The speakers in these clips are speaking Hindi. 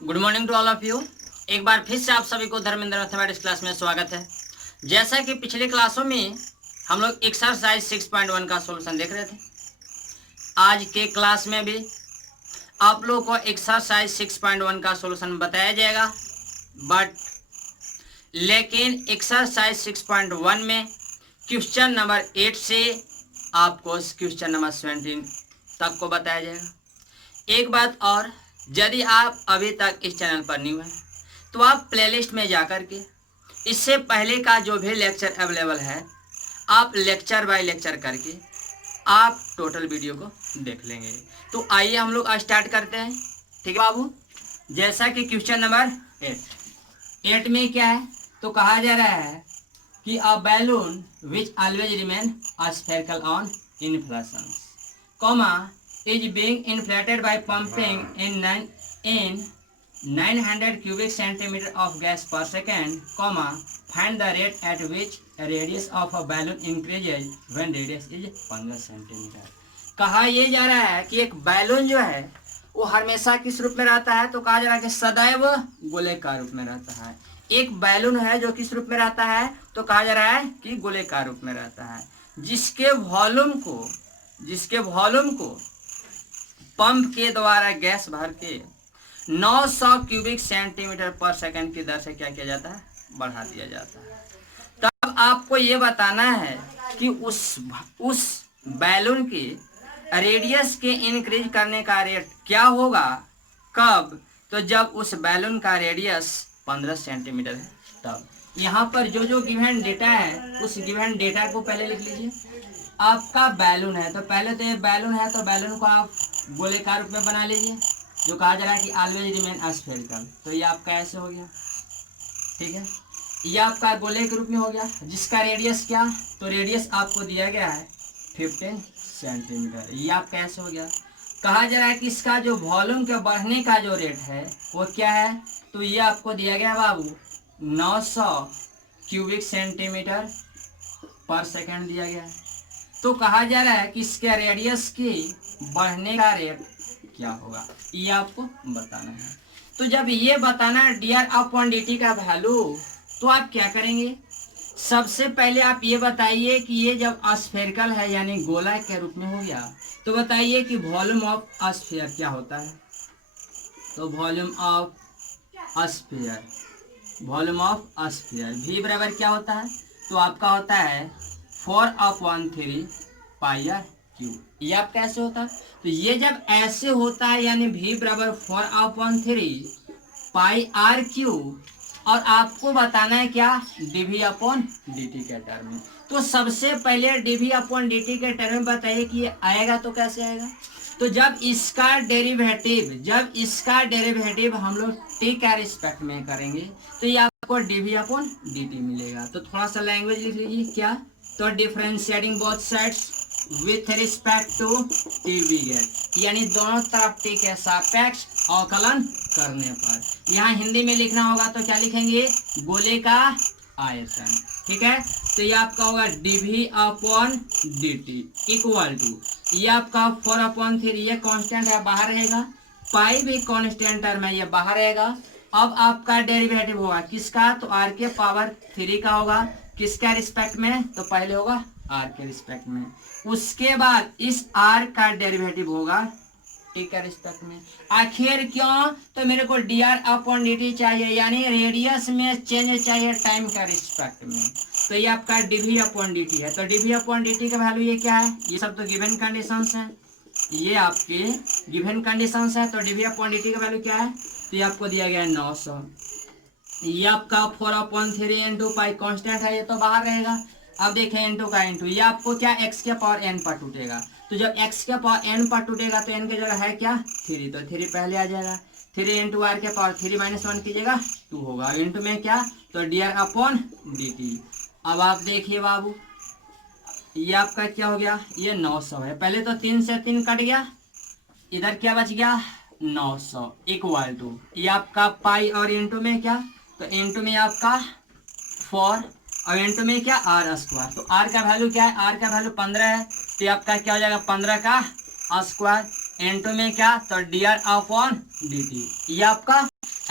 Good morning to all of you. एक बार फिर से आप सभी को धर्मेंद्र मैथमेटिक्स क्लास में स्वागत है। जैसा कि पिछले क्लासों में हम लोग एक्सरसाइज 6.1 का सॉल्यूशन देख रहे थे, आज के क्लास में भी आप लोगों को एक्सरसाइज 6.1 का सॉल्यूशन बताया जाएगा। लेकिन एक्सरसाइज 6.1 में क्वेश्चन नंबर 8 से आपको क्वेश्चन नंबर 17 तक को बताया जाएगा। एक बात और, यदि आप अभी तक इस चैनल पर न्यू हैं तो आप प्लेलिस्ट में जाकर के इससे पहले का जो भी लेक्चर अवेलेबल है आप लेक्चर बाय लेक्चर करके आप टोटल वीडियो को देख लेंगे। तो आइए हम लोग स्टार्ट करते हैं। ठीक है बाबू, जैसा कि क्वेश्चन नंबर 8 में क्या है, तो कहा जा रहा है कि a balloon which always remain spherical on inflation, is being inflated by pumping in 900 cubic centimeter of gas per second, find the rate at which a radius of a balloon increases when radius is 15 centimetre. कहा यह जा रहा है कि एक बैलून जो है वो हमेशा किस रूप में रहता है, तो कहा जा रहा है कि सदैव गोलेकार रूप में रहता है। एक बैलून है जो किस रूप में रहता है, तो कहा जा रहा है कि गोलेकार रूप में रहता है, जिसके वॉल्यूम को पंप के द्वारा गैस भर के 900 क्यूबिक सेंटीमीटर पर सेकंड की दर से क्या किया जाता है, बढ़ा दिया जाता है। तब आपको ये बताना है कि उस बैलून के रेडियस के इंक्रीज करने का रेट क्या होगा, कब, तो जब उस बैलून का रेडियस 15 सेंटीमीटर है तब। यहाँ पर जो गिवन डेटा है उस गिवन डेटा को पहले लिख लीजिए। आपका बैलून है तो पहले तो ये बैलून है तो बैलून को आप गोलेकार रूप में बना लीजिए, जो कहा जा रहा है कि ऑलवेज रिमेन स्फेरिकल। तो ये आपका ऐसे हो गया, ठीक है, ये आपका गोले के रूप में हो गया, जिसका रेडियस क्या, तो रेडियस आपको दिया गया है 15 सेंटीमीटर। ये आपका ऐसे हो गया। कहा जा रहा है कि इसका जो वॉल्यूम के बढ़ने का जो रेट है वो क्या है, तो ये आपको दिया गया बाबू 900 क्यूबिक सेंटीमीटर पर सेकेंड दिया गया है। तो कहा जा रहा है कि इसके रेडियस के बढ़ने का रेट क्या होगा, ये आपको बताना है। तो जब ये बताना है dr अपॉन dt का वैल्यू, तो आप क्या करेंगे, सबसे पहले आप ये बताइए कि ये जब स्फेरिकल है यानी गोला के रूप में हो गया, तो बताइए कि वॉल्यूम ऑफ स्फीयर क्या होता है। तो वॉल्यूम ऑफ स्फीयर v बराबर क्या होता है, तो आपका होता है 4/3 पाई आर क्यू। ये आप कैसे होता है, तो ये जब ऐसे होता है यानी v बराबर 4/3 पाई आर क्यू, और आपको बताना है क्या, dv अपॉन dt के टर्म में। तो सबसे पहले dv अपॉन dt के टर्म में बताइए कि ये आएगा तो कैसे आएगा, तो जब इसका डेरिवेटिव हम लोग t के रिस्पेक्ट में करेंगे तो ये आपको dv अपॉन dt मिलेगा। तो थोड़ा सा लैंग्वेज लिख लीजिए क्या, तो differentiating both sides with respect to t get, यानी दोनों तरफ टी के सापेक्ष अवकलन करने पर। यहाँ हिंदी में लिखना होगा तो क्या लिखेंगे, गोले का आयतन। ठीक है, तो ये आपका होगा dv upon dt equal to, ये आपका 4/3, ये कांस्टेंट है बाहर रहेगा, पाई भी कांस्टेंट टर्म है ये बाहर रहेगा। अब आपका डेरिवेटिव होगा किसका, तो r के पावर 3 का होगा, किसका रिस्पेक्ट में, तो पहले होगा r के रिस्पेक्ट में, उसके बाद इस r का डेरिवेटिव होगा t के रिस्पेक्ट में। आखिर क्यों, तो मेरे को dr अपॉन dt चाहिए, यानी रेडियस में चेंज चाहिए टाइम का रिस्पेक्ट में। तो ये आपका dv अपॉन dt है। तो dv अपॉन dt का वैल्यू ये क्या है, ये सब तो गिवन कंडीशंस हैं, ये आपके गिवन कंडीशंस है। तो dv अपॉन dt का वैल्यू क्या है, तो ये आपको दिया गया है 900। ये आपका 4/3 इंटू पाई कॉन्स्टेंट है, ये तो बाहर रहेगा। अब देखें इंटू का इंटू, ये आपको क्या x के पावर n पर टूटेगा, तो जब x के पावर n पर टूटेगा तो n की जगह है क्या 3, तो 3 पहले आ जाएगा। 3 इंटू r के पावर 3 - 1 कीजिएगा 2 होगा, इंटू में क्या, तो dr अपॉन dt। अब आप देखिए बाबू, ये आपका क्या हो गया, ये 900 है, पहले तो 3 से 3 कट गया, इधर क्या बच गया 900 इक्वल टू, ये आपका पाई और इंटू में क्या, तो इंटू में आपका 4 और इंटू में क्या r स्क्वायर। तो r का वैल्यू क्या है, r का वैल्यू 15 है, तो आपका क्या हो जाएगा 15 का स्क्वायर इंटू में क्या, तो dr अपॉन dt। ये आपका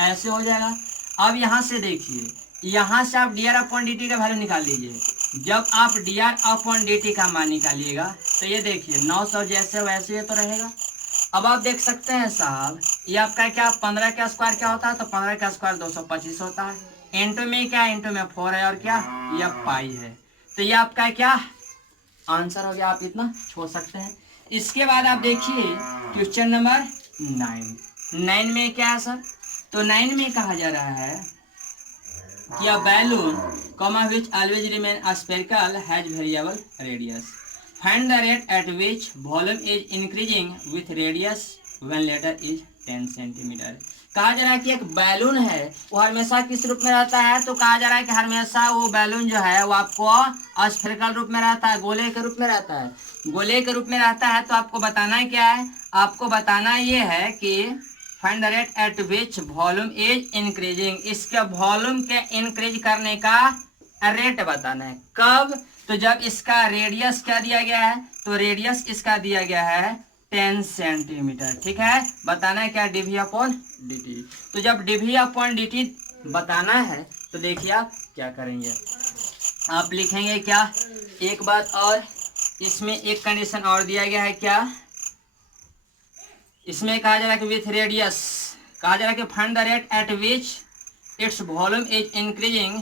ऐसे हो जाएगा। अब यहाँ से देखिए, यहाँ से आप dr अपॉन dt का वैल्यू निकाल लीजिए। जब आप dr अपॉन dt का मान निकालिएगा तो ये देखिए 900 जैसे वैसे तो रहेगा। अब आप देख सकते हैं साहब, ये आपका क्या 15 का स्क्वायर क्या होता है, तो 15 का स्क्वायर 225 होता है। इंटू में क्या, इंटू में 4 है और क्या ये पाई है। तो ये आपका क्या आंसर हो गया, आप इतना छोड़ सकते हैं। इसके बाद आप देखिए क्वेश्चन नंबर 9 में क्या है सर, तो 9 में कहा जा रहा है कि a balloon which always remain spherical has variable radius. Find the rate at which volume is increasing with radius when later is 10 centimetre. कहा जा रहा है कि एक बैलून है वो हमेशा किस रूप में रहता है, तो कहा जा रहा है कि हमेशा वो बैलून जो है वो आपको स्फेरिकल रूप में रहता है, गोले के रूप में रहता है। गोले के रूप में रहता है तो आपको बताना क्या है, आपको बताना ये है कि find the rate at which volume is increasing, इसके वॉल्यूम के इंक्रीज करने का रेट बताना है। कब, तो जब इसका रेडियस क्या दिया गया है, तो रेडियस इसका दिया गया है 10 सेंटीमीटर। ठीक है, बताना है क्या, dv अपॉन dt। तो जब dv अपॉन dt बताना है तो देखिए आप क्या करेंगे, आप लिखेंगे क्या, एक बात और, इसमें एक कंडीशन और दिया गया है क्या, इसमें कहा जा रहा है कि विथ रेडियस, कहा जा रहा है कि find the rate at which its volume is increasing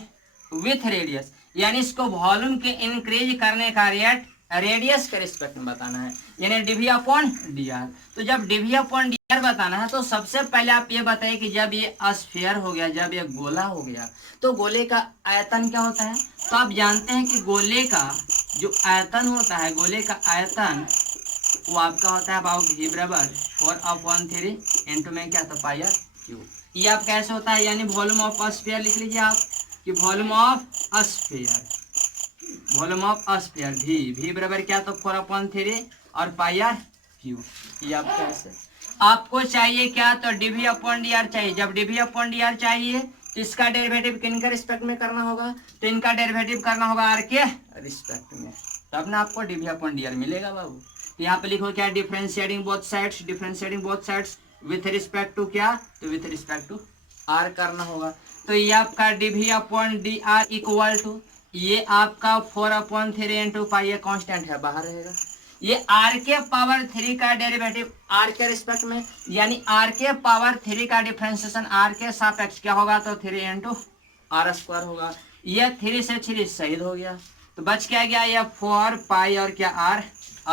with radius, यानी इसको वॉल्यूम के इंक्रीज करने का रेट रेडियस के रिस्पेक्ट में बताना है, यानी dv अपॉन dr। तो जब dv अपॉन dr बताना है तो सबसे पहले आप ये बताइए कि जब ये स्फीयर हो गया, जब ये गोला हो गया, तो गोले का आयतन क्या होता है, तो आप जानते हैं कि गोले का जो आयतन होता है, गोले का आयतन वो आपका होता है अबाउट v बराबर 4/3 इंटू में क्या, तो पाई आर क्यूब। ये आप कैसे होता है, यानी वॉल्यूम ऑफ स्फीयर लिख लीजिए आप कि volume of sphere, volume of sphere v बराबर क्या, तो 4/3 और पाई आर क्यूब। ये आप कैसे, आपको चाहिए क्या, तो dv अपॉन dr चाहिए। जब dv अपॉन dr चाहिए तो इसका डेरिवेटिव किन के रिस्पेक्ट में करना होगा, तो इनका डेरिवेटिव करना होगा r के रिस्पेक्ट में, तब ना आपको dv अपॉन dr मिलेगा बाबू। यहाँ पे लिखो क्या, differentiating both sides, differentiating both sides with respect to क्या, तो विथ रिस्पेक्ट टू r करना होगा। तो ये आपका dv upon dr equal to, ये आपका 4/3 इंटू पाई, ये कांस्टेंट है बाहर रहेगा, ये r के पावर 3 का डेरिवेटिव r के रिस्पेक्ट में, यानी r के पावर 3 का डिफरेंशिएशन r के सापेक्ष क्या होगा, तो 3 इंटू r स्क्वायर होगा। ये 3 से 3 शहीद हो गया, तो बच क्या गया, ये 4 पाई और क्या r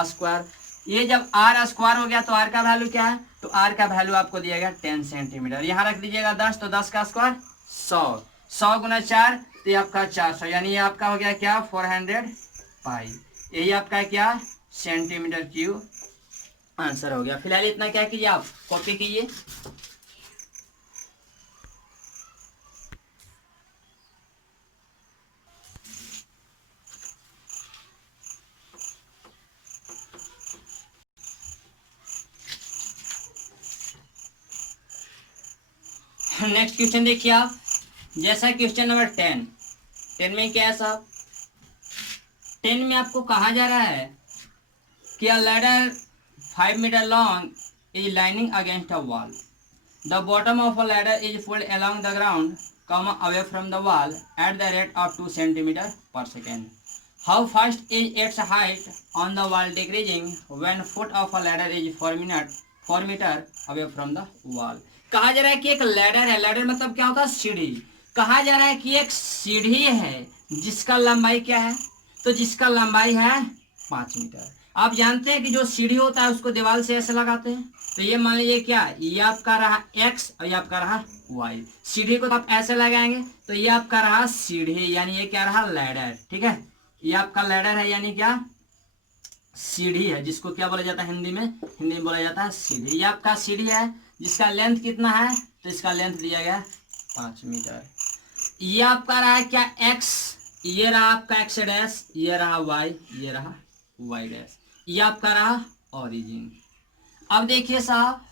स्क्वायर। ये जब r स्क्वायर हो गया तो r का वैल्यू क्या है, तो r का वैल्यू आपको दिया गया 10 सेंटीमीटर। यहाँ रख दीजिएगा 10, तो 10 का स्क्वायर 100, 100 गुना 4 तो ये आपका 400, यानी ये आपका हो गया क्या 400 पाई, यही आपका क्या सेंटीमीटर क्यूब आंसर हो गया। फिलहाल इतना क्या कीजिए, आप कॉपी कीजिए। नेक्स्ट क्वेश्चन देखिए आप, जैसा क्वेश्चन नंबर 10 में क्या है साहब, 10 में आपको कहा जा रहा है कि a ladder 5 metre long is leaning against a wall, the bottom of a ladder is pulled along the ground away from the wall at the rate of 2 centimetre per second, how fast is its height on the wall decreasing when foot of a ladder is 4 metres away from the wall. कहा जा रहा है कि एक लैडर है, लैडर मतलब क्या होता है, सीढ़ी। कहा जा रहा है कि एक सीढ़ी है जिसका लंबाई क्या है, तो जिसका लंबाई है 5 मीटर। आप जानते हैं कि जो सीढ़ी होता है उसको दीवार से ऐसे लगाते हैं, तो ये मान लीजिए क्या, ये आपका रहा x और ये आपका रहा y। सीढ़ी को तो आप ऐसे लगाएंगे तो ये आपका रहा सीढ़ी, यानी ये क्या रहा लैडर। ठीक है, ये आपका लैडर है, यानी क्या सीढ़ी है, जिसको क्या बोला जाता है हिंदी में बोला जाता है सीढ़ी। ये आपका सीढ़ी है जिसका लेंथ कितना है, तो इसका लेंथ दिया गया 5 मीटर। ये आपका रहा क्या x, ये रहा आपका x डैश, ये रहा y, ये रहा y डैश, ये आपका रहा ओरिजिन। अब देखिए साहब,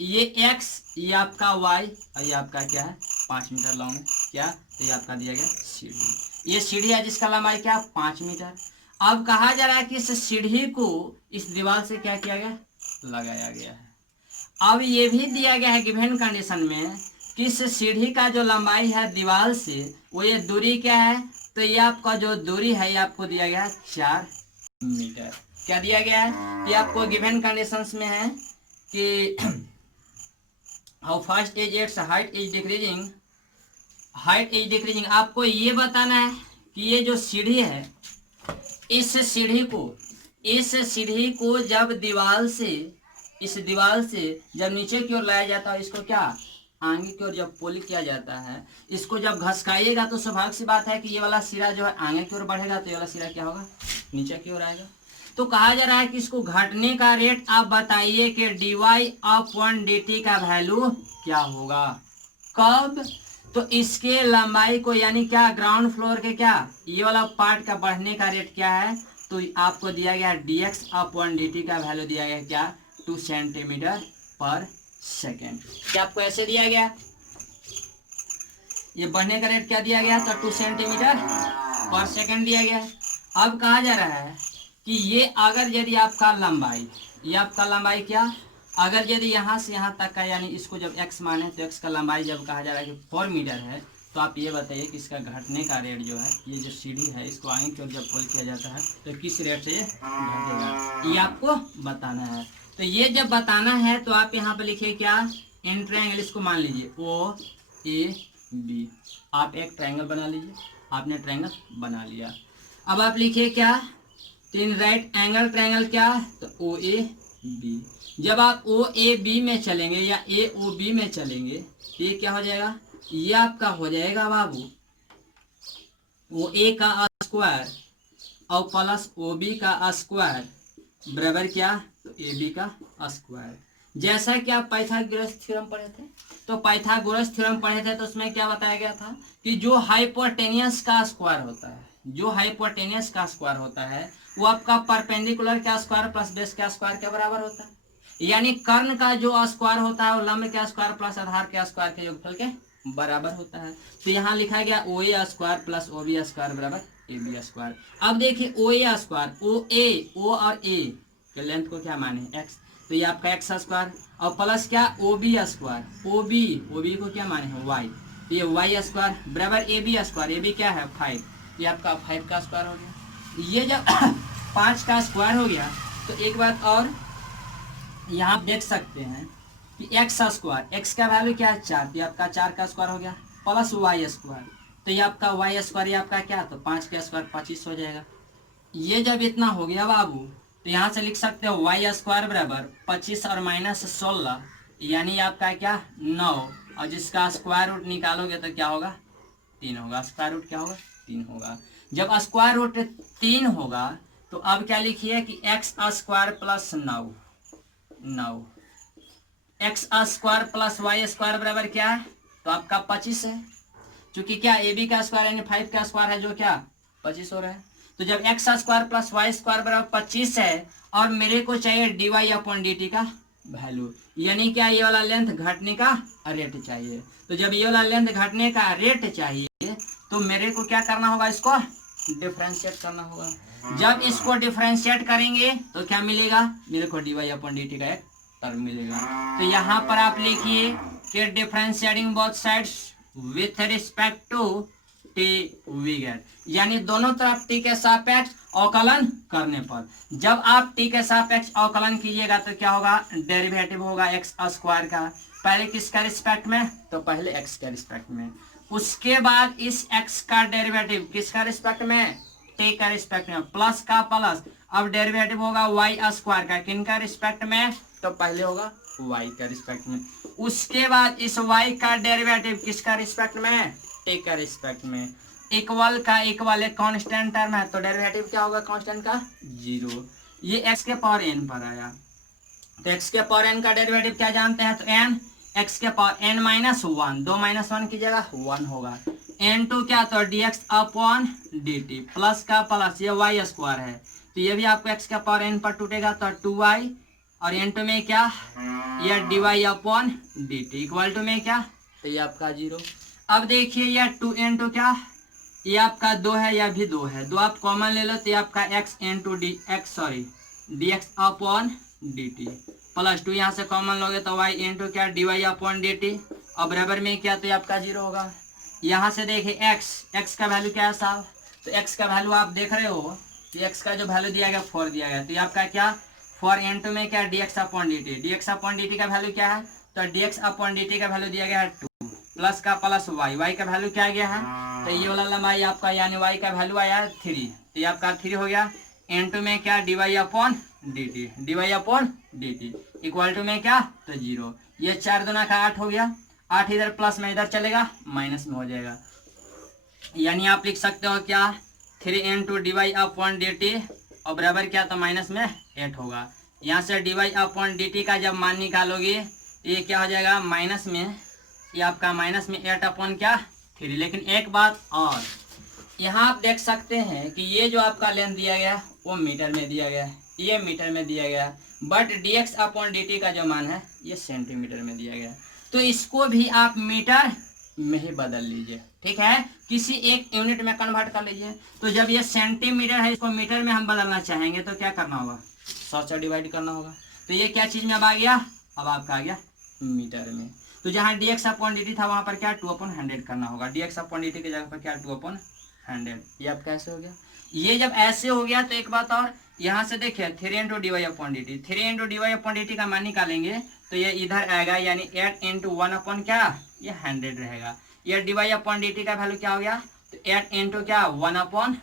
ये x, ये आपका y और ये आपका क्या है 5 मीटर लॉन्ग है क्या, तो ये आपका दिया गया सीढ़ी। ये सीढ़ी है जिसका लंबाई क्या 5 मीटर। अब कहा जा रहा है कि इस सीढ़ी को इस दीवार से क्या किया गया, लगाया गया है। अब ये भी दिया गया है गिवन कंडीशन में किस सीढ़ी का जो लंबाई है दीवार से वो ये दूरी क्या है, तो ये आपका जो दूरी है ये आपको दिया गया है 4 मीटर। क्या दिया गया है, ये आपको गिवन कंडीशंस में है कि how fast is its height is decreasing, height is decreasing. आपको ये बताना है कि ये जो सीढ़ी है इस सीढ़ी को जब दीवार से, इस दीवार से जब नीचे की ओर लाया जाता है, इसको क्या आगे की ओर जब पुल किया जाता है, इसको जब घसकाइएगा तो स्वाभाविक सी बात है कि ये वाला सिरा जो है आगे की ओर बढ़ेगा, तो ये वाला सिरा क्या होगा, नीचे की ओर आएगा। तो कहा जा रहा है कि इसको घटने का रेट आप बताइए कि dy/dt का वैल्यू क्या होगा, कब, तो इसके लंबाई को यानी क्या ग्राउंड फ्लोर के क्या ये वाला पार्ट का बढ़ने का रेट क्या है, तो आपको दिया गया dx/dt का वैल्यू दिया गया क्या 2 सेंटीमीटर पर सेकेंड। क्या आपको ऐसे दिया गया, ये बढ़ने का रेट क्या दिया गया था 2 सेंटीमीटर पर सेकेंड दिया गया। अब कहा जा रहा है कि ये अगर यदि आपका लंबाई, ये आपका लंबाई क्या, अगर यदि यहाँ से यहाँ तक का यानी इसको जब x माने तो x का लंबाई जब कहा जा रहा है कि 4 मीटर है, तो आप ये बताइए कि इसका घटने का रेट जो है, ये जो सीढ़ी है इसको आगे की ओर जब पुल किया जाता है तो किस रेट से घटेगा, ये आपको बताना है। तो ये जब बताना है तो आप यहाँ पे लिखिए क्या, इन ट्रायंगल, इसको मान लीजिए OAB, आप एक ट्रायंगल बना लीजिए, आपने ट्रायंगल बना लिया। अब आप लिखिए क्या, इन राइट एंगल ट्रायंगल क्या, तो OAB। जब आप OAB में चलेंगे या AOB में चलेंगे तो ये क्या हो जाएगा, ये आपका हो जाएगा बाबू OA का स्क्वायर और प्लस OB का स्क्वायर बराबर क्या, तो AB का स्क्वायर। जैसा कि आप पाइथागोरस थ्योरम पढ़े थे, तो पाइथागोरस थ्योरम पढ़े थे तो उसमें क्या बताया गया था कि जो हाइपोटेनियस का स्क्वायर होता है, जो हाइपोटेनियस का स्क्वायर होता है वो आपका परपेंडिकुलर का स्क्वायर प्लस बेस का स्क्वायर के बराबर होता है, यानी कर्ण का जो स्क्वायर होता है वो लंब के स्क्वायर प्लस आधार के स्क्वायर के योगफल के बराबर होता है। तो यहाँ लिखा गया OA square plus OB square बराबर AB स्क्वायर। अब देखिए OA स्क्वायर, O और A के लेंथ को क्या माने x, तो ये आपका x स्क्वायर और प्लस क्या OB स्क्वायर, OB को क्या माने हैं y, तो ये y स्क्वायर बराबर AB स्क्वायर, AB क्या है 5, ये आपका 5 का स्क्वायर हो गया। ये जब 5 का स्क्वायर हो गया तो एक बात और यहाँ देख सकते हैं कि x स्क्वायर, x का वैल्यू क्या है 4, तो आपका 4 का स्क्वायर हो गया प्लस y स्क्वायर, तो ये आपका y स्क्वायर, ये आपका क्या, तो 5 का स्क्वायर 25 हो जाएगा। ये जब इतना हो गया बाबू तो यहाँ से लिख सकते हो y स्क्वायर बराबर 25 और माइनस 16 यानी आपका क्या 9, और जिसका स्क्वायर रूट निकालोगे तो क्या होगा 3 होगा, स्क्वायर रूट क्या होगा 3 होगा। जब स्क्वायर रूट 3 होगा तो अब क्या लिखिए कि x square plus 9 x square plus y square बराबर क्या है, तो आपका 25 है, क्योंकि क्या AB का स्क्वायर यानी 5 का स्क्वायर है जो क्या 25 हो रहा है। तो जब x square plus y square बराबर 25 है और मेरे को चाहिए dy/dt का वैल्यू, यानी क्या ये वाला लेंथ घटने का रेट चाहिए। तो जब ये वाला लेंथ घटने का रेट चाहिए तो मेरे को क्या करना होगा, इसको डिफरेंशिएट करना होगा। जब इसको डिफरेंशिएट करेंगे तो क्या मिलेगा, मेरे को dy/dt का एक टर्म मिलेगा। तो यहाँ पर आप लिखिए कि differentiating both sides with respect to t we get, यानी दोनों तरफ टी के सापेक्ष अवकलन करने पर, जब आप टी के सापेक्ष अवकलन कीजिएगा तो क्या होगा, डेरिवेटिव होगा x स्क्वायर का, पहले किसका रिस्पेक्ट में, तो पहले x के रिस्पेक्ट में, उसके बाद इस x का डेरिवेटिव किसका रिस्पेक्ट में, टी का रिस्पेक्ट में, प्लस का प्लस, अब डेरिवेटिव होगा y स्क्वायर का, किनका रिस्पेक्ट में, तो पहले होगा y का रिस्पेक्ट में, उसके बाद इस y का डेरिवेटिव किसका रिस्पेक्ट में, टी का रिस्पेक्ट में, इक्वल का इक्वल एक कांस्टेंट टर्म है तो डेरिवेटिव क्या होगा कांस्टेंट का 0, ये x के पावर n पर आया, तो x के पावर n का डेरिवेटिव क्या जानते हैं, तो n x के पावर n माइनस 1, 2 माइनस 1 की जगह 1 होगा, n2 क्या, तो dx/dt प्लस का प्लस, ये y स्क्वायर है तो ये भी आपको x का पावर n पर टूटेगा तो 2y, और n2 में क्या, ये dy/dt इक्वल टू में क्या, तो ये आपका 0। अब देखिए ये 2n2 क्या, ये आपका 2 है, या भी 2 है, 2 आप कॉमन ले लो तो ये आपका dx/dt प्लस 2 यहाँ से कॉमन लोगे तो y इंटू क्या dy/dt और बराबर में क्या, तो ये आपका 0 होगा। यहाँ से देखिए x का वैल्यू क्या है साहब, तो x का वैल्यू आप देख रहे हो कि x का जो वैल्यू दिया गया 4 दिया गया, तो ये आपका क्या 4 इंटू में क्या dx अपॉन dt का वैल्यू क्या है, तो dx अपॉन dt का वैल्यू दिया गया है 2 प्लस का प्लस y का वैल्यू क्या गया है, तो ये वाला लंबाई आपका यानी y का वैल्यू आया है 3, तो ये आपका 3 हो गया इंटू में क्या dy upon dt equal to में क्या, तो 0। ये 4 दूना का 8 हो गया, 8 इधर प्लस में इधर चलेगा माइनस में हो जाएगा, यानी आप लिख सकते हो क्या 3 इंटू dy अपॉन dt और बराबर क्या, तो माइनस में 8 होगा। यहाँ से dy अपॉन dt का जब मान निकालोगे ये क्या हो जाएगा माइनस में, ये आपका माइनस में 8 अपॉन क्या 3। लेकिन एक बात और, यहाँ आप देख सकते हैं कि ये जो आपका लेंथ दिया गया वो मीटर में दिया गया है, ये मीटर में दिया गया, बट dx अपॉन dt का जो मान है ये सेंटीमीटर में दिया गया, तो इसको भी आप मीटर में ही बदल लीजिए, ठीक है, किसी एक यूनिट में कन्वर्ट कर लीजिए। तो जब ये सेंटीमीटर है इसको मीटर में हम बदलना चाहेंगे तो क्या करना होगा, 100 से डिवाइड करना होगा, तो ये क्या चीज में अब आ गया, अब आपका आ गया मीटर में। तो जहाँ dx अपॉन dt था वहां पर क्या 2/100 करना होगा, dx अपॉन dt की जगह पर क्या 2/100, ये अब कैसे हो गया। ये जब ऐसे हो गया तो एक बात और, यहाँ से देखिए 3 into dy upon dt, 3 into dy upon dt का मान निकालेंगे तो ये इधर आएगा, यानी 8 इंटू 1 अपॉन क्या, ये 100 रहेगा। ये dy अपॉन dt का वैल्यू क्या हो गया, तो 8 इंटू क्या 1 अपॉन,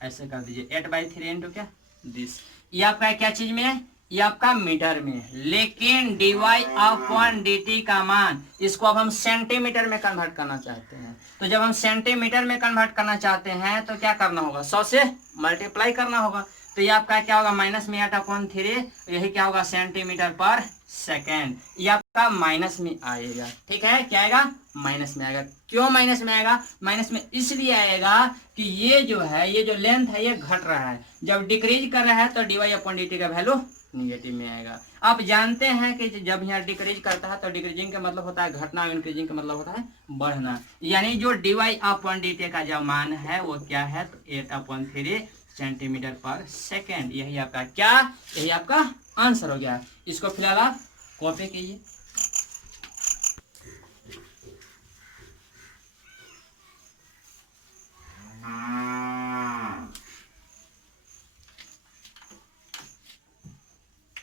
ऐसे कर दीजिए 8/3 इंटू क्या दिस, ये आपका क्या चीज में, ये आपका मीटर में। लेकिन dy अपॉन dt का मान इसको अब हम सेंटीमीटर में कन्वर्ट करना चाहते हैं, तो जब हम सेंटीमीटर में कन्वर्ट करना चाहते हैं तो क्या करना होगा, 100 से मल्टीप्लाई करना होगा, तो ये आपका क्या होगा माइनस में 8/3, यही क्या होगा सेंटीमीटर पर सेकेंड, ये आपका माइनस में आएगा, ठीक है, क्या आएगा माइनस में आएगा। क्यों माइनस में आएगा, माइनस में इसलिए आएगा कि ये जो है, ये जो लेंथ है ये घट रहा है, जब डिक्रीज कर रहा है तो dy अपॉन dt का वैल्यू निगेटिव में आएगा। आप जानते हैं कि जब यहाँ डिक्रीज करता है तो डिक्रीजिंग का मतलब होता है घटना, इंक्रीजिंग का मतलब होता है बढ़ना, यानी जो dy अपॉन dt का जो मान है वो क्या है, तो 8/3 सेंटीमीटर पर सेकेंड, यही आपका क्या, यही आपका आंसर हो गया। इसको फिलहाल आप कॉपी कीजिए।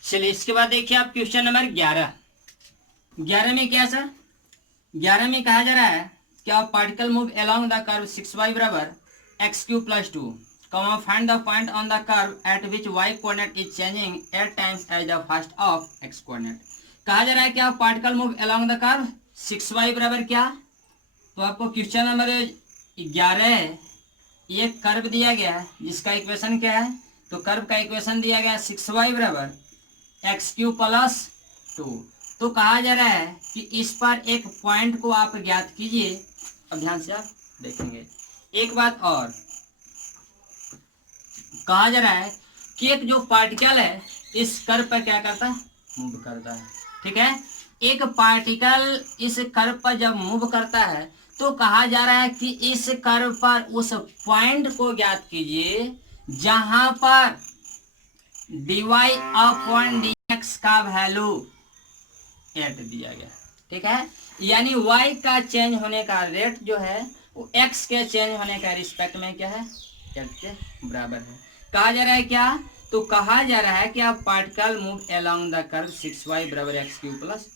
चलिए इसके बाद देखिए आप क्वेश्चन नंबर 11 में क्या सर, 11 में कहा जा रहा है क्या particle move along the curve 6y बराबर x³ + 2, find the point on the curve at which y coordinate is changing 8 times as the first of x coordinate। कहा जा रहा है क्या particle move along the curve 6y बराबर क्या, तो आपको क्वेश्चन नंबर 11 ये कर्व दिया गया है जिसका इक्वेशन क्या है, तो कर्व का इक्वेशन दिया गया 6y बराबर x³ + 2, तो कहा जा रहा है कि इस पर एक पॉइंट को आप ज्ञात कीजिए। अब ध्यान से आप देखेंगे एक बात और, कहा जा रहा है कि एक जो पार्टिकल है इस कर्व पर क्या करता है, मूव करता है, ठीक है, एक पार्टिकल इस कर्व पर जब मूव करता है तो कहा जा रहा है कि इस कर्व पर उस पॉइंट को ज्ञात कीजिए जहां पर dy अपॉन dx का वैल्यू 8 दिया गया, ठीक है, यानी y का चेंज होने का रेट जो है वो x के चेंज होने का रिस्पेक्ट में क्या है 8 के बराबर है। कहा जा रहा है क्या, तो कहा जा रहा है कि आप particle move along the curve 6y बराबर x³ +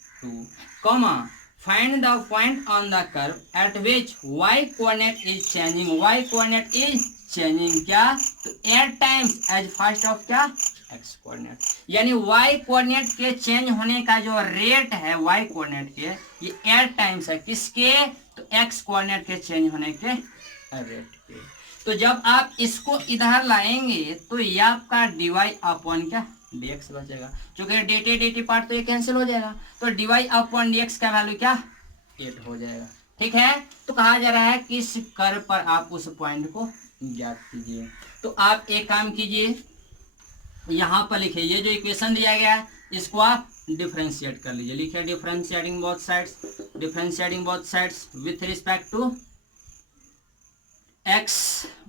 2, find the point on the curve at which y coordinate is changing, y coordinate is changing क्या, तो 8 टाइम्स एज फर्स्ट ऑफ क्या x कोऑर्डिनेट, यानी y कोऑर्डिनेट के चेंज होने का जो रेट है y कोऑर्डिनेट के ये 8 टाइम्स है, किसके, तो x कोऑर्डिनेट के चेंज होने के रेट के। तो जब आप इसको इधर लाएंगे तो ये आपका dy अपॉन क्या dx बचेगा, क्योंकि dt पार्ट तो ये कैंसिल हो जाएगा, तो dy अपॉन dx का वैल्यू क्या 8 हो जाएगा, ठीक है। तो कहा जा रहा है कि इस कर्व पर आप उस पॉइंट को ज्ञात कीजिए। तो आप एक काम कीजिए, यहाँ पर लिखिए ये जो इक्वेशन दिया गया है इसको आप डिफरेंशिएट कर लीजिए, लिखिए differentiating both sides with respect to x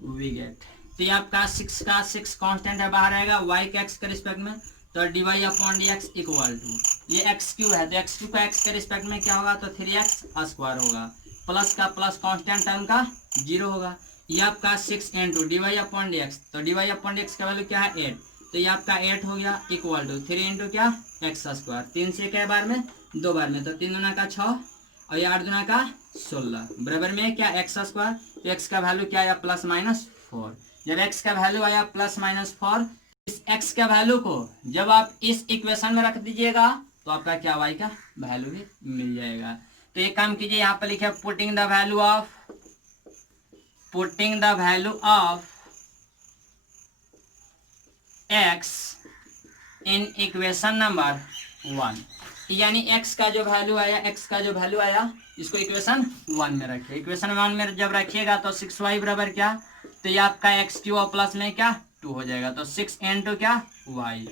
we get, तो ये आपका 6 का 6 कांस्टेंट है बाहर आएगा, y के x के रिस्पेक्ट में, तो dy upon dx equal to ये एक्स क्यू है, तो एक्स क्यू का एक्स के रिस्पेक्ट में क्या होगा, तो 3x² होगा, प्लस का प्लस कांस्टेंट टर्म का 0 होगा। ये आपका 6 इंटू dy/dx, तो dy/dx का वैल्यू क्या है 8, तो ये आपका 8 हो गया इक्वल टू 3 इंटू क्या x², 3 से कई बार में 2 बार में, तो 3 दूना का 6 और ये 8 दूना का 16 बराबर में क्या x², तो x का वैल्यू क्या आया +-4। जब x का वैल्यू आया +-4, इस x का वैल्यू को जब आप इस इक्वेशन में रख दीजिएगा तो आपका क्या y का वैल्यू भी मिल जाएगा। तो एक काम कीजिए, यहाँ पर लिखे putting the value of x in equation number 1, यानी x का जो वैल्यू आया इसको इक्वेशन 1 में रखिए। इक्वेशन 1 में जब रखिएगा तो 6y बराबर क्या, तो ये आपका x³ और प्लस में क्या 2 हो जाएगा, तो 6 इंटू क्या y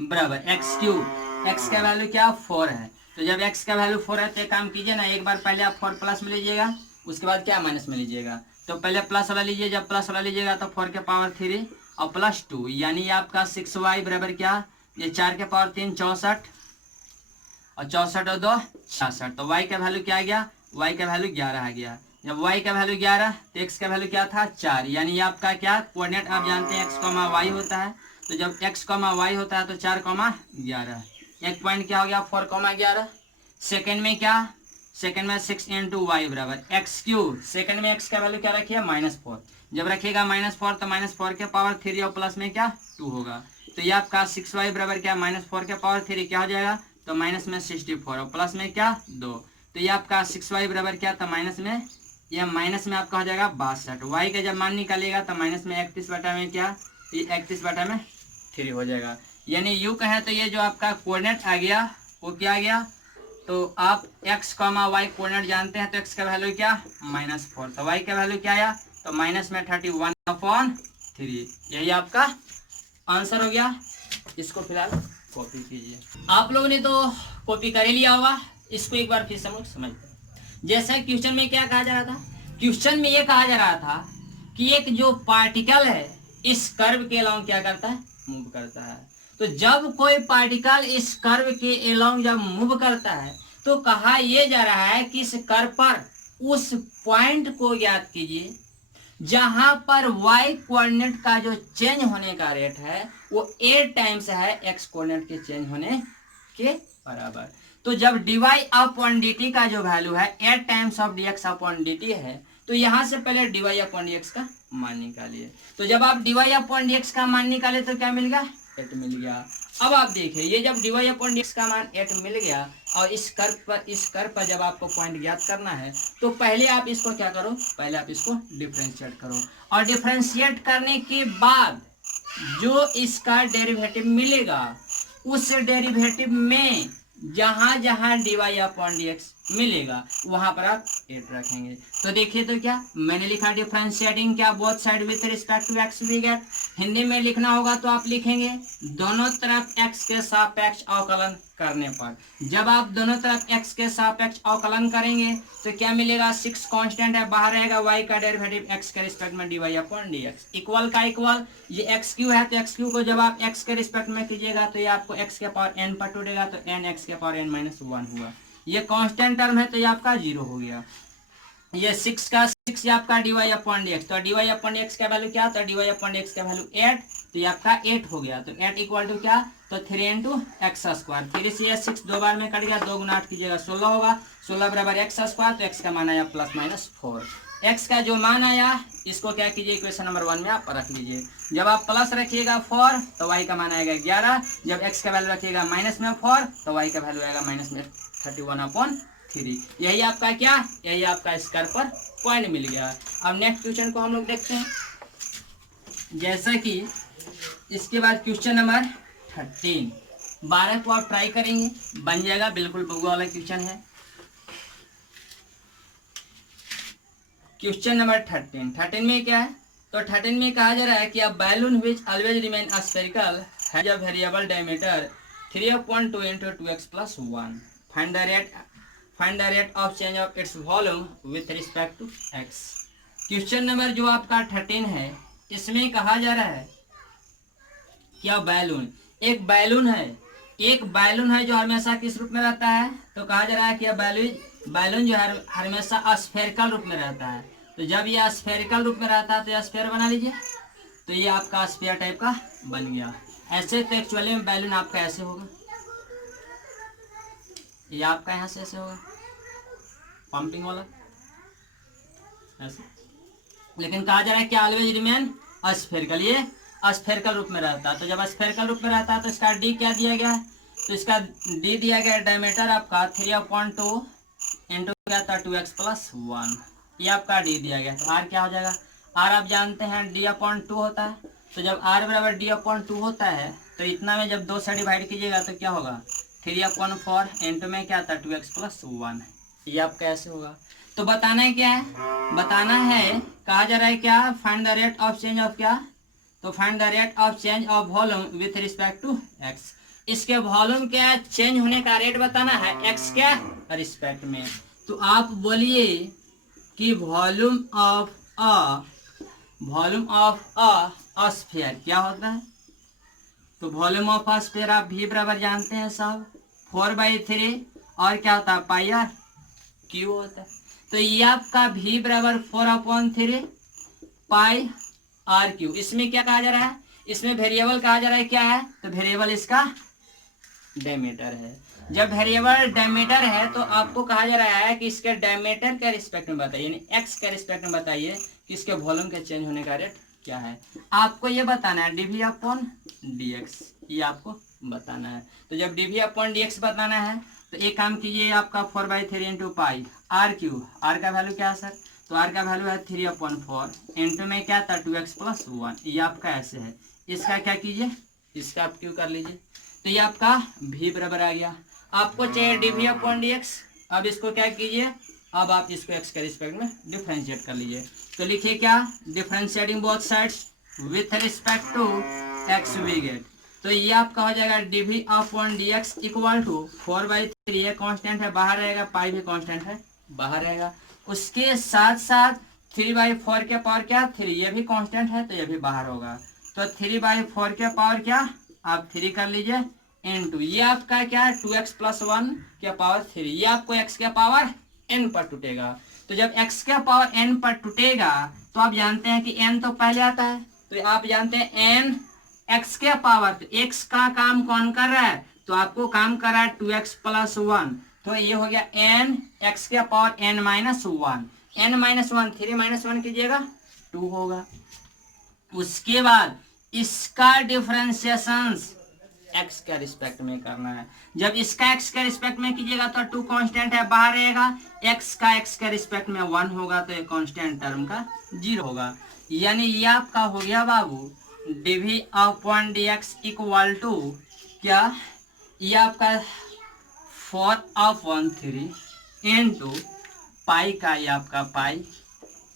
बराबर x³, x का वैल्यू क्या 4 है, तो जब x का वैल्यू 4 है तो एक काम कीजिए ना, एक बार पहले आप 4 प्लस में लीजिएगा, उसके बाद क्या माइनस में लीजिएगा, तो पहले प्लस वाला लीजिए, जब प्लस वाला लीजिएगा तो 4 के पावर 3 और +2, यानी आपका 6y बराबर क्या, ये 4 के पावर 3 64 और 64 और 2 66, तो y का वैल्यू क्या आ गया, y का वैल्यू 11 आ गया। जब y का वैल्यू 11 तो x का वैल्यू क्या था 4, यानी ये आपका क्या कोऑर्डिनेट आप जानते हैं x, y होता है, तो जब x, y होता है तो 4,11, एक पॉइंट क्या हो गया 4,11। सेकंड में क्या, सेकंड में 6 इंटू वाई बराबर x³, सेकंड में x का वैल्यू क्या रखिए -4, जब रखिएगा -4 तो -4 के पावर 3 और प्लस में क्या 2 होगा, तो ये आपका 6y बराबर क्या -4 के पावर 3 क्या हो जाएगा, तो माइनस में 64 और प्लस में क्या 2, तो ये आपका 6y बराबर क्या, तो माइनस में ये माइनस में आपका हो जाएगा 62, y का जब मान निकालिएगा तो माइनस में 31 बटा में क्या, ये 31 बटा में 3 हो जाएगा। यानी यू कहें तो ये जो आपका कोऑर्डिनेट आ गया वो क्या आ गया, तो आप x, y कोऑर्डिनेट जानते हैं, तो x का वैल्यू क्या -4, तो y का वैल्यू क्या आया, तो -31/3, यही आपका आंसर हो गया। इसको फिलहाल कॉपी कीजिए। आप लोगों ने तो कॉपी कर ही लिया होगा, इसको एक बार फिर समझते हैं। जैसे क्वेश्चन में क्या कहा जा रहा था, क्वेश्चन में ये कहा जा रहा था कि एक जो पार्टिकल है इस कर्व के अलोंग क्या करता है, मूव करता है। तो जब कोई पार्टिकल इस कर्व के अलोंग जब मूव करता है तो कहा यह जा रहा है कि इस कर्व पर उस पॉइंट को ज्ञात कीजिए जहां पर y कोऑर्डिनेट का जो चेंज होने का रेट है वो 8 टाइम्स है x कोऑर्डिनेट के चेंज होने के बराबर। तो जब dy/dt का जो वैल्यू है 8 टाइम्स ऑफ dx/dt है, तो यहां से पहले dy/dx का मान निकालिए। तो जब आप dy/dx का मान निकाले तो क्या मिल गया, 8 मिल गया। अब आप देखिए, ये जब dy/dx का मान 8 मिल गया और इस कर्व पर जब आपको पॉइंट ज्ञात करना है तो पहले आप इसको क्या करो, पहले आप इसको डिफरेंशिएट करो, और डिफरेंशिएट करने के बाद जो इसका डेरिवेटिव मिलेगा उस डेरिवेटिव में जहां जहां dy/dx मिलेगा वहां पर आप 8 रखेंगे। तो देखिए तो क्या मैंने लिखा, डिफरेंशिएटिंग क्या both side with respect to x we get. Hindi में लिखना होगा तो आप लिखेंगे दोनों तरफ x के सापेक्ष अवकलन करने पर। जब आप दोनों तरफ x के सापेक्ष अवकलन करेंगे तो क्या मिलेगा, 6 कांस्टेंट है, बाहर रहेगा y का डेरिवेटिव x के रिस्पेक्ट में dy/dx, इक्वल का इक्वल, ये x³ है तो x³ को जब आप x के रिस्पेक्ट में कीजिएगा तो ये आपको x के पावर n पर टूटेगा, तो n x के पावर n-1 हुआ। ये कांस्टेंट टर्म है तो ये आपका 0 हो गया। ये 6 का 6 ये आपका dy/dx, तो dy/dx का वैल्यू क्या, तो dy/dx का वैल्यू 8, तो ये आपका 8 हो गया। तो 8 इक्वल टू क्या, तो 3 इंटू x², 3 से 6 दो बार में कट गया, 2 गुना 8 कीजिएगा 16 होगा, 16 बराबर x², तो x का मान आया +-4। x का जो मान आया इसको क्या कीजिए, इक्वेशन नंबर 1 में आप रख लीजिए। जब आप प्लस रखिएगा 4 तो y का मान आएगा 11, जब x का वैल्यू रखिएगा माइनस में 4 तो y का वैल्यू आएगा -31/3। यही आपका क्या, यही आपका इस कर्व पर पॉइंट मिल गया। अब नेक्स्ट क्वेश्चन को हम लोग देखते हैं। जैसा कि इसके बाद क्वेश्चन नंबर 13, 12 को आप ट्राई करेंगे, बन जाएगा, बिल्कुल बउआ वाला क्वेश्चन है। क्वेश्चन नंबर 13 में क्या है, तो 13 में कहा जा रहा है कि a balloon which always remain spherical has a variable diameter 3.2 into 2x plus 1, find the rate of change of its volume with respect to x। Question number जो आपका 13 है इसमें कहा जा रहा है कि बैलून, एक बैलून है एक बैलून है जो हमेशा किस रूप में रहता है, तो कहा जा रहा है कि बैलून जो है हमेशा स्फेरिकल रूप में रहता है। तो जब ये स्फेरिकल रूप में रहता है तो ये स्फेयर बना लीजिए, तो ये आपका स्फेयर टाइप का बन गया। ऐसे तो एक्चुअली में बैलून आपका ऐसे होगा, ये आपका यहाँ से ऐसे होगा पंपिंग वाला ऐसे, लेकिन कहा जा रहा है कि ऑलवेज रिमेन स्फेरिकल, ये स्फेरिकल रूप में रहता है। तो जब स्फेरिकल रूप में रहता है तो इसका डी क्या दिया गया है, तो इसका डी दिया गया डायमीटर आपका 3/2 इंटू क्या था 2x+1, ये आपका डी दिया गया। तो आर क्या हो जाएगा, आर आप जानते हैं d/2 होता है। तो जब r बराबर d/2 होता है तो इतना में जब 2 से डिवाइड कीजिएगा तो क्या होगा 3/4 इंटू में क्या था 2x+1, ये आपका ऐसे होगा। तो बताना है क्या है, बताना है, कहा जा रहा है क्या, find the rate of change of क्या, तो find the rate of change of volume with respect to x. इसके वॉल्यूम क्या चेंज होने का रेट बताना है एक्स क्या रिस्पेक्ट में। तो आप बोलिए कि वॉल्यूम ऑफ अ स्फीयर क्या होता है, तो वॉल्यूम ऑफ अ स्फीयर आप भी बराबर जानते हैं साहब 4/3 और क्या होता है पाई आर क्यू होता है। तो ये आपका v बराबर 4/3 पाई आर क्यू। इसमें क्या कहा जा रहा है, इसमें वेरिएबल कहा जा रहा है क्या है, तो वेरिएबल इसका डायमीटर है। जब वेरिएबल डायमीटर है तो आपको कहा जा रहा है कि इसके डायमीटर के रिस्पेक्ट में बताइए, यानी एक्स के रिस्पेक्ट में बताइए कि इसके वॉल्यूम के चेंज होने का रेट क्या है। आपको ये बताना है dv/dx, ये आपको बताना है। तो जब dv/dx बताना है तो एक काम कीजिए, आपका 4/3 into pi r cube, r का वैल्यू क्या है सर, तो आर का वैल्यू है 3/4 इंटू में क्या था 2x+1, ये आपका ऐसे है। इसका क्या कीजिए, इसका आप क्यू कर लीजिए, तो ये आपका v बराबर आ गया। आपको चाहिए dv/dx, अब इसको क्या कीजिए, अब आप इसको x के रिस्पेक्ट में डिफरेंशिएट कर लीजिए। तो लिखिए क्या, differentiating both sides with respect to x we get, तो ये आपका हो जाएगा dv/dx इक्वल टू 4/3, ये कांस्टेंट है बाहर रहेगा, पाई भी कांस्टेंट है बाहर रहेगा, उसके साथ साथ 3/4 के पावर क्या 3, ये भी कांस्टेंट है तो ये भी बाहर होगा। तो 3/4 के पावर क्या आप 3 कर लीजिए इनटू ये आपका क्या है 2x+1 के पावर 3, ये आपको x के पावर n पर टूटेगा। तो जब x के पावर n पर टूटेगा तो आप जानते हैं कि n तो पहले आता है, तो आप जानते हैं n x के पावर, तो x का काम कौन कर रहा है, तो आपको काम कर रहा है 2x+1, तो ये हो गया n x के पावर n-1, n-1 3 - 1 कीजिएगा 2 होगा। उसके बाद इसका डिफरेंशिएशन x के रिस्पेक्ट में करना है। जब इसका x के रिस्पेक्ट में कीजिएगा तो 2 कांस्टेंट है बाहर रहेगा, x का x के रिस्पेक्ट में 1 होगा तो ये कांस्टेंट टर्म का 0 होगा। यानी ये आपका हो गया बाबू dv/dx इक्वल टू क्या, ये आपका 4/3 इंटू पाई का, ये आपका पाई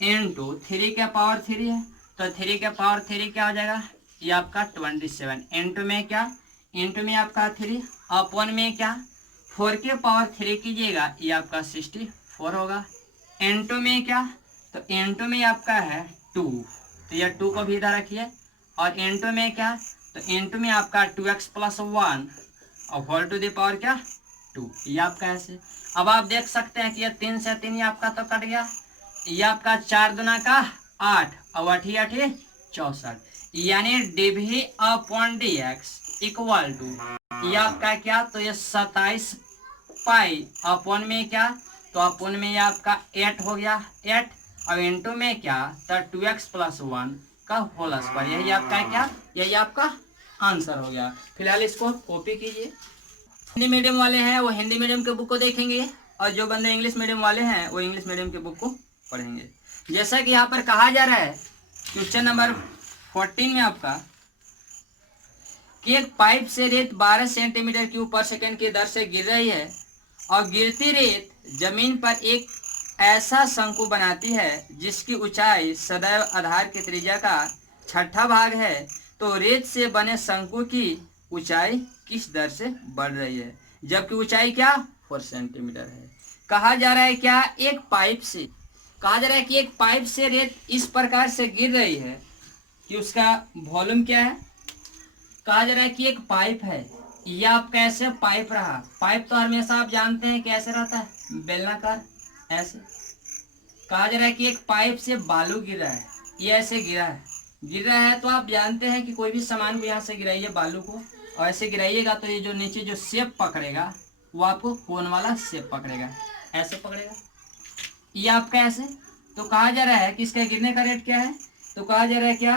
इंटू 3 के पावर 3 है, तो 3 के पावर 3 क्या हो जाएगा, ये आपका 27 इंटू में क्या, इंटू में आपका 3 अपॉन में क्या 4 के पावर 3 कीजिएगा, ये आपका 64 होगा, इंटू में क्या, तो इंटू में आपका है 2, तो ये 2 को भी इधर रखिए, और इंटू में क्या, तो इंटू में आपका 2x+1 और होल टू द पावर क्या 2, ये आपका ऐसे। अब आप देख सकते हैं कि ये 3 से 3 ये आपका तो कट गया, ये आपका 4 दूना का 8 और 8 64, यानी dv/dx इक्वल टू ये आपका क्या, तो ये 27 पाई अपॉन में क्या, तो अपॉन में ये आपका 8 हो गया 8 और इंटू में क्या, तो 2x+1 का होल स्क्वायर, यही आपका क्या, यही आपका आंसर हो गया। फिलहाल इसको कॉपी कीजिए। हिंदी मीडियम वाले हैं वो हिंदी मीडियम के बुक को देखेंगे, और जो बंदे इंग्लिश मीडियम वाले हैं वो इंग्लिश मीडियम के बुक को पढ़ेंगे। जैसा कि यहाँ पर कहा जा रहा है क्वेश्चन नंबर 14 में आपका कि एक पाइप से रेत 12 सेंटीमीटर क्यूब पर सेकंड की दर से गिर रही है और गिरती रेत जमीन पर एक ऐसा शंकु बनाती है जिसकी ऊंचाई सदैव आधार की त्रिज्या का 6वां भाग है, तो रेत से बने शंकु की ऊंचाई किस दर से बढ़ रही है, जबकि ऊंचाई क्या 4 सेंटीमीटर है। कहा जा रहा है क्या, एक पाइप से, कहा जा रहा है कि एक पाइप से रेत इस प्रकार से गिर रही है कि उसका वॉल्यूम क्या है, कहा जा रहा है कि एक पाइप है, ये आपका ऐसे पाइप रहा, पाइप तो हमेशा आप जानते हैं कैसे रहता है, बेलनाकार ऐसे। कहा जा रहा है कि एक पाइप से बालू गिर रहा है, ये ऐसे गिर रहा है तो आप जानते हैं कि कोई भी सामान को यहाँ से गिराइए बालू को और ऐसे गिराइएगा तो ये जो नीचे जो शेप पकड़ेगा वो आपको कोन वाला शेप पकड़ेगा, ऐसे पकड़ेगा। ये आपका ऐसे। तो कहा जा रहा है कि इसका गिरने का रेट क्या है, तो कहा जा रहा है क्या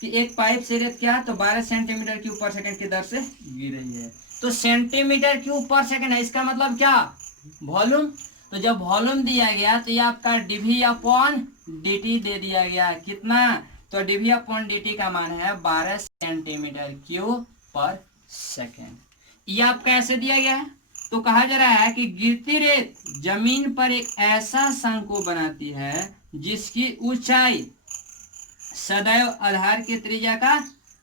कि एक पाइप से रेत क्या है तो 12 सेंटीमीटर क्यूब पर सेकंड की दर से गिर रही है। तो सेंटीमीटर क्यूब पर सेकंड है, इसका मतलब क्या, वॉल्यूम। तो जब वॉल्यूम दिया गया तो ये आपका डीवी अपॉन dt दे दिया गया, कितना, तो डीवी अपॉन dt का मान है 12 सेंटीमीटर क्यूब पर सेकंड। ये आपका ऐसे दिया गया है। तो कहा जा रहा है कि गिरती रेत जमीन पर एक ऐसा शंकु बनाती है जिसकी ऊंचाई सदैव आधार की त्रिज्या का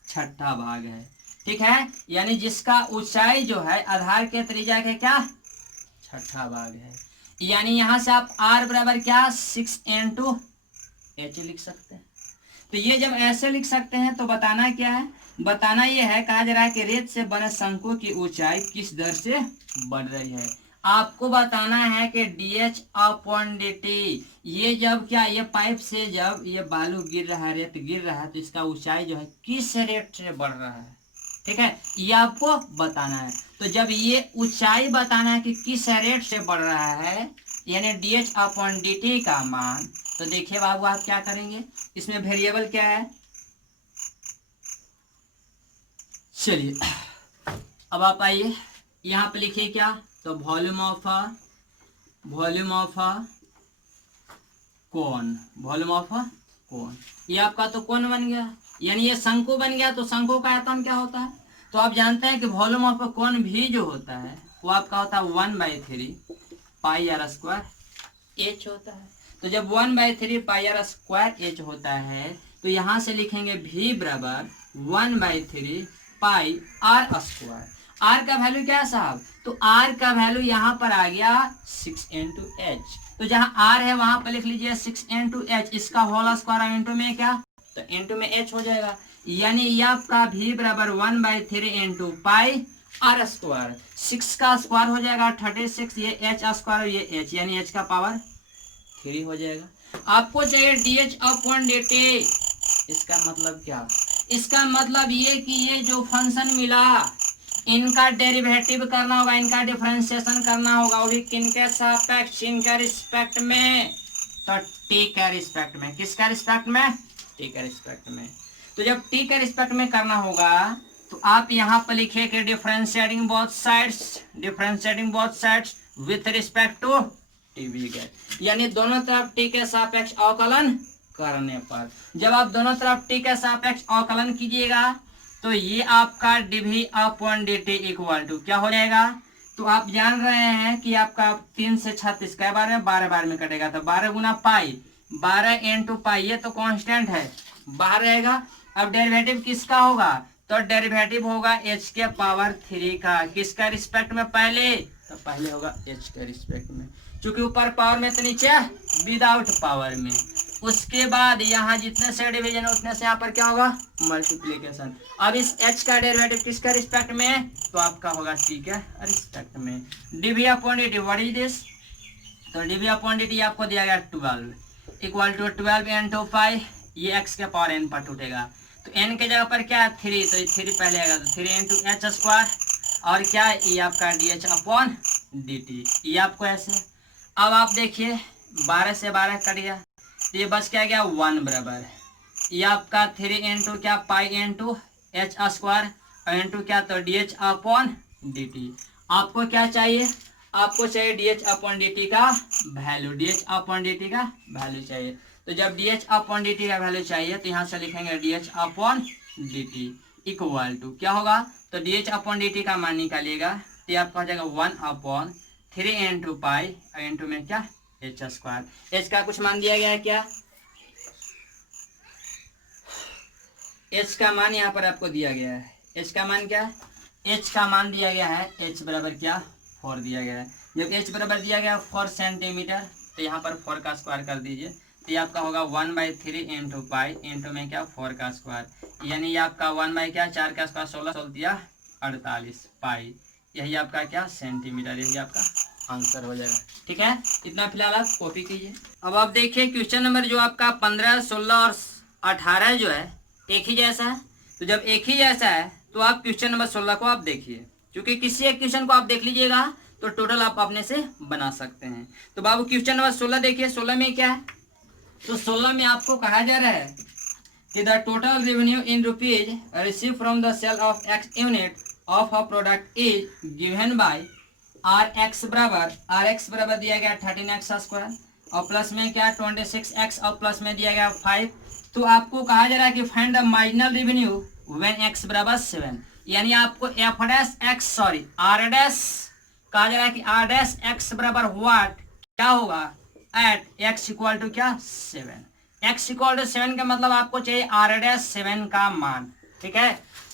छठा भाग है। ठीक है, यानी जिसका ऊंचाई जो है आधार के त्रिज्या के क्या छठा भाग है। यानी यहां से आप r बराबर क्या 6 into h लिख सकते हैं। तो ये जब ऐसे लिख सकते हैं तो बताना क्या है, बताना ये है, कहा जा रहा है कि रेत से बने शंकु की ऊंचाई किस दर से बढ़ रही है। आपको बताना है कि dh अपॉन dt, ये जब क्या, ये पाइप से जब ये बालू गिर रहा है, रेत गिर रहा है तो इसका ऊंचाई जो है किस रेट से बढ़ रहा है। ठीक है, ये आपको बताना है। तो जब ये ऊंचाई बताना है कि किस रेट से बढ़ रहा है, यानी dh अपॉन dt का मान, तो देखिए बाबू आप क्या करेंगे, इसमें वेरिएबल क्या है, चलिए अब आप आइए यहाँ पे लिखिए क्या, तो volume of cone, volume of cone, ये आपका तो कोन बन गया, यानी ये शंकु बन गया। तो शंकु का आयतन क्या होता है, तो आप जानते हैं कि वॉल्यूम ऑफ कोन भी जो होता है वो आपका होता है 1/3 पाई आर स्क्वायर एच होता है। तो जब 1/3 पाई आर स्क्वायर एच होता है तो यहाँ से लिखेंगे v बराबर 1/3 पाई आर स्क्वायर। आर का वैल्यू क्या है साहब, तो आर का वैल्यू यहाँ पर आ गया 6 into h। तो जहाँ आर है वहां पर लिख लीजिए 6 into h, इसका होल स्क्वायर इंटू में क्या, तो इंटू में h हो जाएगा। यानी ये आपका v बराबर 1/3 इंटू पाई आर स्क्वायर, 6 का स्क्वायर हो जाएगा 36, ये h स्क्वायर ये h, यानी h का पावर 3 हो जाएगा। आपको चाहिए dh अपॉन dt, इसका मतलब क्या, इसका मतलब ये कि ये जो फंक्शन मिला इनका डेरिवेटिव करना होगा, इनका डिफरेंशिएशन करना होगा, वो भी किनके सापेक्ष, इनके रिस्पेक्ट में, तो t के रिस्पेक्ट में, किसका रिस्पेक्ट में, t के रिस्पेक्ट में। तो जब t के रिस्पेक्ट में करना होगा तो आप यहाँ पर लिखिए कि differentiating both sides with respect to t, यानी दोनों तरफ t के सापेक्ष अवकलन करने पर, जब आप दोनों तरफ t के सापेक्ष अवकलन कीजिएगा तो ये आपका dv upon dt equal to क्या हो जाएगा, तो आप जान रहे हैं कि आपका 3 से 36 कै बार में 12 बार में कटेगा, तो 12 गुना पाई, 12 इंटू पाई, ये तो कांस्टेंट है बाहर रहेगा। अब डेरिवेटिव किसका होगा, तो डेरिवेटिव होगा h के पावर 3 का, किसका रिस्पेक्ट में, पहले तो पहले होगा h के रिस्पेक्ट में, चूंकि ऊपर पावर में तो नीचे विदाउट पावर में। उसके बाद यहाँ जितने से डिवीजन है उतने से यहाँ पर क्या होगा मल्टीप्लीकेशन। अब इस h का डेरिवेटिव किसका रिस्पेक्ट में, तो आपका होगा t के रिस्पेक्ट में। dv upon dt what is this, तो dv अपॉन dt आपको दिया गया 12 इक्वल टू 12 इंटू पाई, ये x के पावर n पर टूटेगा, तो n के जगह पर क्या है 3, तो 3 पहले आएगा, तो 3 इंटू एच स्क्वायर, और क्या ये आपका dh अपॉन dt, ये आपको ऐसे। अब आप देखिए 12 से 12 कट गया तो ये बच क्या गया 1 बराबर, ये आपका 3 इंटू क्या pi into H square into क्या, तो dh अपॉन dt। आपको क्या चाहिए, आपको चाहिए dh अपॉन dt का वैल्यू, dh अपॉन dt का वैल्यू चाहिए। तो जब dh अपॉन dt का वैल्यू चाहिए तो यहाँ से लिखेंगे dh upon dt equal to क्या होगा, तो dh अपॉन dt का मान निकालिएगा तो आपका हो जाएगा 1/3 इंटू पाई इंटू में क्या एच स्क्वायर। एच का कुछ मान दिया गया है क्या, एच का मान यहाँ पर आपको दिया गया है, एच का मान क्या है, एच का मान दिया गया है एच बराबर क्या 4 दिया गया है। जब एच बराबर दिया गया 4 सेंटीमीटर तो यहाँ पर 4 का स्क्वायर कर दीजिए, तो ये आपका होगा 1/3 इंटू पाई इंटू में क्या 4 का स्क्वायर, यानी ये आपका 1 बाई क्या 4 का स्क्वायर 16 दिया 48 पाई, यही आपका क्या सेंटीमीटर, यही आपका आंसर हो जाएगा। ठीक है, इतना फिलहाल आप कॉपी कीजिए। अब आप देखिए क्वेश्चन नंबर जो आपका 15, 16 और 18 जो है एक ही जैसा है। तो जब एक ही जैसा है तो आप क्वेश्चन नंबर 16 को आप देखिए, क्योंकि किसी एक क्वेश्चन को आप देख लीजिएगा तो टोटल आप अपने से बना सकते हैं। तो बाबू क्वेश्चन नंबर 16 देखिए, 16 में क्या है, तो 16 में आपको कहा जा रहा है कि the total revenue in rupees receive from the sale of x unit of a product is given by RX बराबर दिया गया 13x² और प्लस में क्या 26x और प्लस में दिया गया 5। तो आपको कहा जा रहा है कि find the marginal revenue when x बराबर 7, यानी आपको R' कहा जा रहा है कि R' बराबर व्हाट क्या होगा एट x इक्वल टू क्या 7। x इक्वल टू 7 का मतलब आपको चाहिए R' का मान। ठीक है,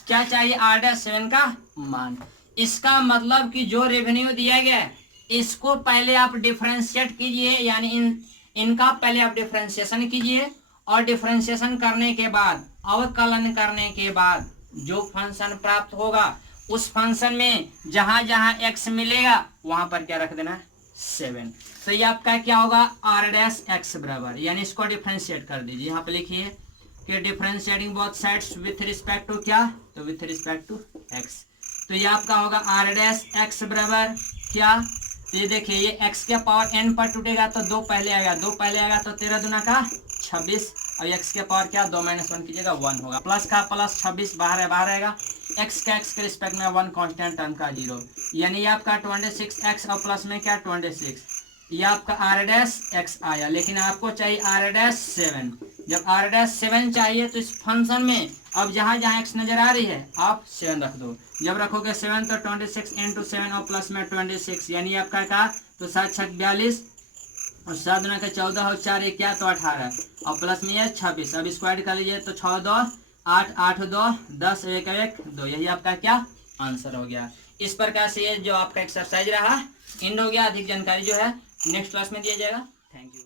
क्या चाहिए R' का मान। इसका मतलब कि जो रेवेन्यू दिया गया है इसको पहले आप डिफरेंशिएट कीजिए, यानी इनका पहले आप डिफरेंशिएशन कीजिए और डिफरेंशिएशन करने के बाद अवकलन करने के बाद जो फंक्शन प्राप्त होगा उस फंक्शन में जहां जहां x मिलेगा वहां पर क्या रख देना 7। तो ये आपका क्या होगा R' बराबर, यानी इसको डिफरेंशिएट कर दीजिए। यहाँ पे लिखिए कि differentiating both sides with respect to क्या, तो विथ रिस्पेक्ट टू x। तो ये आपका होगा R' बराबर क्या, तो ये देखिए ये x के पावर n पर टूटेगा तो 2 पहले आएगा, 2 पहले आएगा तो 13 दूना का 26 और x के पावर क्या 2 - 1 कीजिएगा 1 होगा, प्लस का प्लस 26 बाहर है, बाहर आएगा, x के रिस्पेक्ट में 1 कांस्टेंट टर्म का 0, यानी ये आपका 26x और प्लस में क्या 26, ये आपका R' आया। लेकिन आपको चाहिए R' 7। जब R' चाहिए तो इस फंक्शन में अब जहां जहां x नजर आ रही है आप 7 रख दो। जब रखोगे 7 तो 26 × 7 और प्लस में 26, यानी आपका क्या तो 7 × 6 42 और 7 दूना का 14 और 4 1 क्या तो 18 और प्लस में ये 26। अब स्क्वायर कर लीजिए तो 6 2 8 8 2 10 1 1 2, यही आपका क्या आंसर हो गया। इस प्रकार से ये जो आपका एक्सरसाइज रहा एंड हो गया। अधिक जानकारी जो है नेक्स्ट क्लास में दिया जाएगा। Thank you.